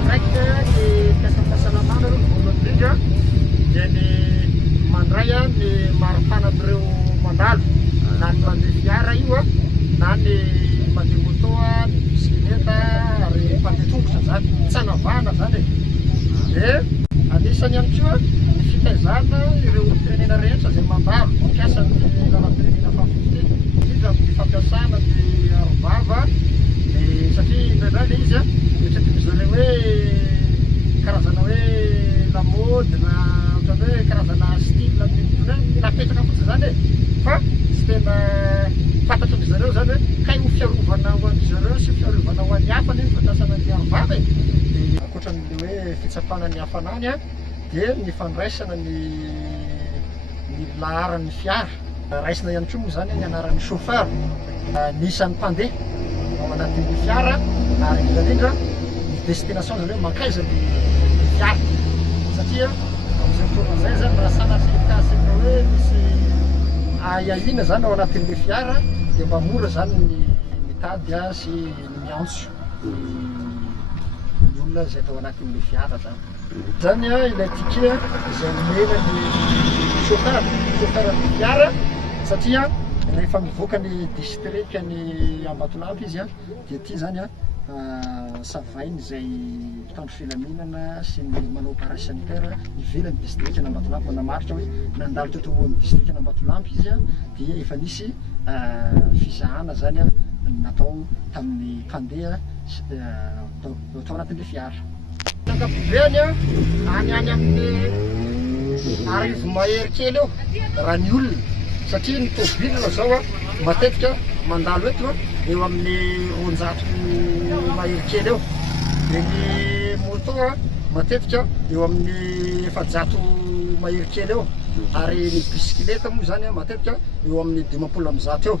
ndraiky ny fiasan'ny fahasalamana voalohany indrindra dia ny mandray ny maripana amin'ireo mandalo na ny mandeha fiara io na ny mandeha moto, ny bisikileta ary mpandeha tongotra zany tsy hanavahana zany dia anisany ihany koa ny fitaizana ireo firenena rehetra izay mandalo mampiasa ny lalam-pirenena fafity indrindra amin'ny fampiasana ny arovava satria indraindray le izy mietraka zareo hoe karazana hoe lamody na ohatrany hoe karazana style mila petraka fotsiny zany fa tsy tena fantatra ny zareo zany hoe kay ho fiarovana ho an'ny zareo sy fiarovana ho an'ny hafa ny fampiasana ny arovava dia ankoatran'le hoe fitsapana ny hafanany dia ny fandraisana ny laharan'ny fiara raisina ihany koa moa zany ny anaran'ny chauffeur ny isan'ny mpandeha ao anatin'ny fiara ary indrindra ny destination zany hoe mankaiza ny fiara satria amin'izay fotoana zay zany raha sanatry kasika hoe misy aiahina zany ao anatin'le fiara dia mba mora zany ny mitady sy ny miantso ny olona izay tao anatin'le fiara zany ilay ticket izay mena ny chauffeur-ny fiara satria rehefa mivoaka ny district ny Ambatolampy izy dia ty zany savainy izay mpitandro filaminana sy ny manao parasanitaire ivelan'ny district ny Ambatolampy manamaritra hoe nandalo teto amin'ny district ny Ambatolampy izy dia efa nisy fizahana zany natao tamin'ny mpandeha tao anatin'le fiara. Ankapobeny any amin'ny arivo mahery kely eo raha ny olona satria ny tômôbila zao matetika mandalo eto eo amin'ny 200 mahery kely eo dia ny moto matetika eo amin'ny 700 mahery kely eo ary ny bisikileta moa zany matetika eo amin'ny 500 eo.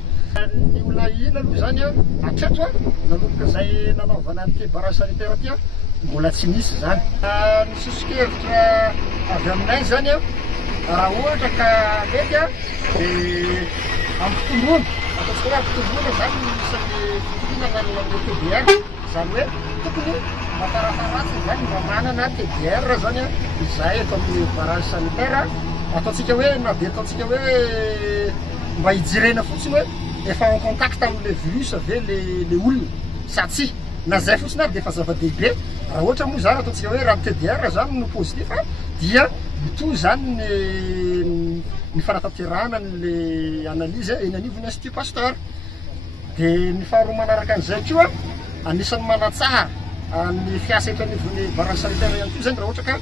Ny olona ina aloha zany hatreto nanomboka izay nanaovana an'ity barrage sanitaire ty mbola tsy nisy zany. Ny sosokevitra avy aminay zany raha ohatra ka mety dia amin'ny fitomboana ataontsika hoe amin'ny fitomboana zany isan'ny fitomboana ny TDR zany hoe tokony mafarafaratsy zany mba manana TDR zany izay eto amin'ny barrage sanitaire ataontsika hoe na dia ataontsika hoe mba hijirena fotsiny hoe efa en contact amin'le virus ave le olona sa tsy na zay fotsiny ary dia efa zava-dehibe raha ohatra moa zany ataontsika hoe raha ny TDR zany no positif dia mitohy zany ny fanatanterahana n'le analyse eny anivon'ny Institut Pasteur. Dia ny faharoa manaraka an'izay koa anisan'ny manatsara ny fiasa eto anivon'ny barrage sanitaire ihany koa zany raha ohatra ka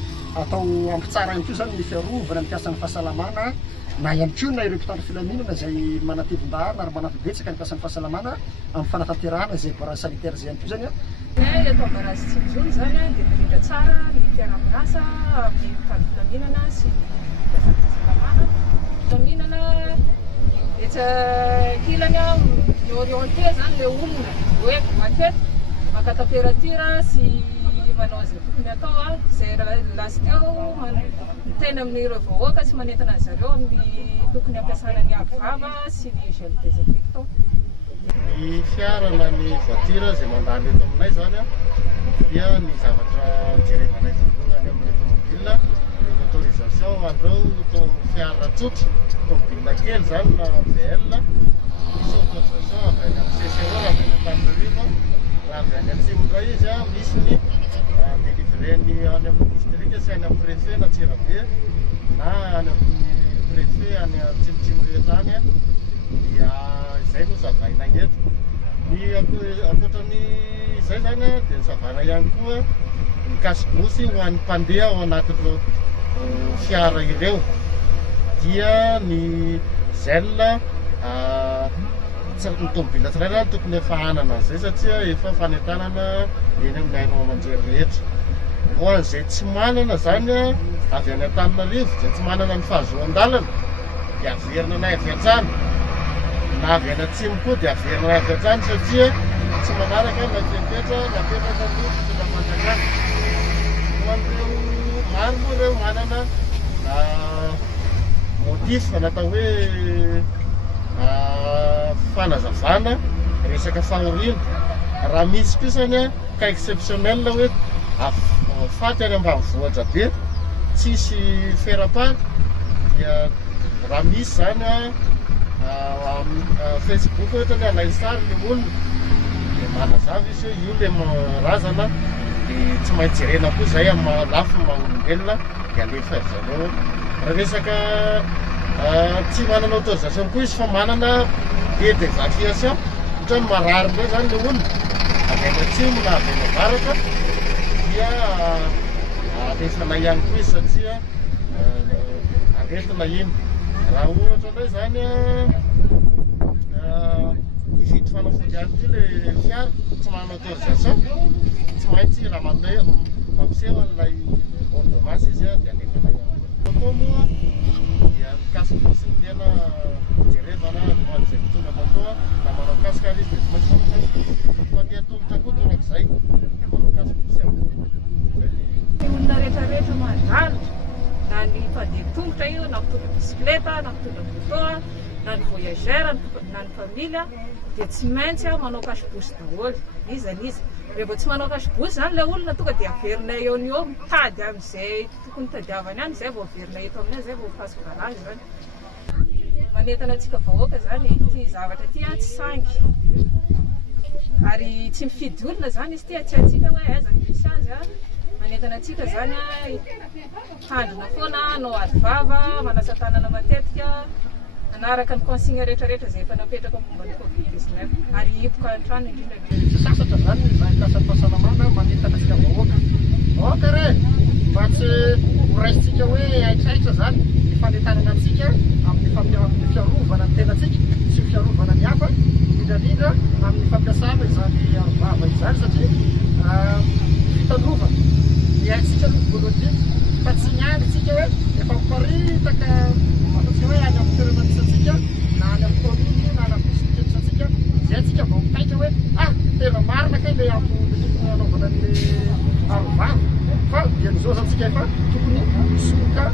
atao ampitsara ihany koa zany ny fiarovana ny fiasan'ny fahasalamana na ihany koa na ireo mpitandro filaminana izay manatevin-dahana ary manafibetsaka ny fiasan'ny fahasalamana amin'ny fanatanterahana izay barrage sanitaire zay ihany koa zany eto barrage Tsimizony zany dia mirindra tsara ny fiarah-miasa amin'ny mpitandro filaminana sy ny fiasan'ny fahasalamana. Filaminana ilany miorienté zany le olona hoe mankety maka température sy manao izay tokony atao izay lasy teo miteny amin'ireo vahoaka sy manentana azy zareo amin'ny tokony ampiasana ny avava sy ny gel désinfectant. Ny fiara na ny voiture izay mandalo eto aminay zany dia ny zavatra jerevanay voalohany amin'ny automobile ny autorisation andreo fiara tsotra automobile kely zany na VL misy autorisation avy any amin'ny CCO raha avy any Antananarivo raha avy any Antsimondray izy misy ny délivreny any amin'ny district sy any amin'ny préfet na Antsirabe na any amin'ny préfet any Antsimitsimo rehetra any dia izay no zavaina eto. Ny ankoatran'ny izay zany dia zavana ihany koa ny kasibosy ho an'ny mpandeha ao anatin'ireo fiara ireo dia ny gel ny tômôbila tsirairay tokony efa hanana an'izay satria efa fanentanana eny amin'ny hainao aman-jery rehetra. Ho an'izay tsy manana zany avy any Antananarivo izay tsy manana ny fahazoan-dalana dia averina na avy hatrany na avy any atsimo koa dia averina na avy hatrany satria tsy manaraka na fepetra napetraka ny fomba fanjakana. Ho an'ireo maro moa ireo manana motif natao hoe fanazavana resaka fahoriana raha misy kosa ka exceptionnel hoe faty any ambanivohitra be tsisy ferapany dia raha misy zany Facebook ohatra ny alay sary le olona dia manazava izy hoe io le razana dia tsy maintsy jerena koa zay amin'ny lafiny maha-olombelona dia alefa zareo. Raha resaka tsy manana autorisation koa izy fa manana billet d'évacuation ohatra ny marary be zany le olona avy any atsimo na avy any avaratra dia alefana ihany koa izy satria aretina iny. Raha ohatra indray zany hividy fanafody ihany koa le fiara tsy manana autorisation tsy maintsy raha mampiseho an'ilay ordonnance izy dia alefana ihany koa moa dia mikasika misy ny tena jerevana moan'izay mitondra moto na manao kasika izy dia tsy maintsy manao kasika fa dia tongotra koa torak'izay dia manao kasika misy amin'ny olona rehetrarehetra mandalo na ny mpandeha tongotra io na mitondra bisikileta na mitondra moto na ny voyageur na ny familya dia tsy maintsy manao cache-bouche daholo izy rehefa tsy manao cache-bouche zany le olona tonga dia averinay eo ny eo mitady amin'izay tokony tadiavany any zay vao averinay eto aminay zay vao mifasy garage zany. Manentana antsika vahoaka zany ty zavatra ty tsy sangy ary tsy mifidy olona zany izy ty tsy atsika hoe aiza ny misy azy manentana antsika zany handrina foana anao ady vava manasa tanana matetika anaraka ny consigne rehetrarehetra zay efa napetraka momba ny Covid-19 ary hipoka an-trano indrindra sasatra zany mahakasany fahasalamana manentana antsika vahoaka vahoaka re mba tsy horaisitsika hoe aitraitra zany ny fanentanana antsika amin'ny fiarovana ny tenantsika sy fiarovana ny hafa indrindra amin'ny fampiasana izany arivava izany satria fitalovana ny aitsika voalohany fa tsy niany tsika hoe efa miparitaka ataontsika hoe any amin'ny toerana misantsika na any amin'ny commune na any amin'ny district misantsika zay tsika mba mitaitra hoe tena marina kay le anaovana le arivava fa dia nizao zantsika efa tokony misoka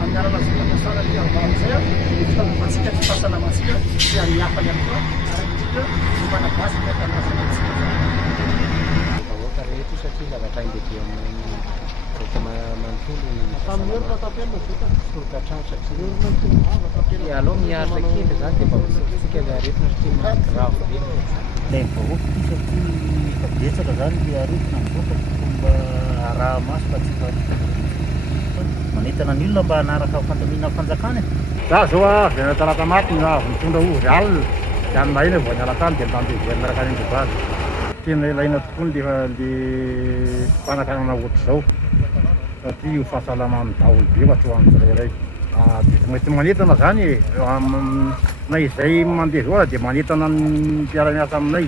amin'ny alana zay fampiasana ny arivava zay ny fitanovatsika ny fahasalamantsika sy amin'ny hafa ihany koa ary indrindra ny manabasy ny atanazana antsika vahoaka rehetra satria zavatra indehibe amin'ny rehetra manontolo sokatratra satria aloha miaritra kely zany dia mba tsika le aretina satria grave be ilay vahoaka ty satria betsaka zany le aretina mivoaka fomba araha maso fa tsy faritaka manentana ny olona mba hanaraka fandamina fanjakana za zao avy ana talata maty na avy mitondra ovy alina dia any mahina vao niala tany dia mitandevoany miaraka any andevazy tena ilaina tokoa le fanakanana ohatr'izao satria io fahasalamany daholo be hatro amin'izirairay dia mety manentana zany na izay mandeha zao dia manentana ny mpiara-miasa aminay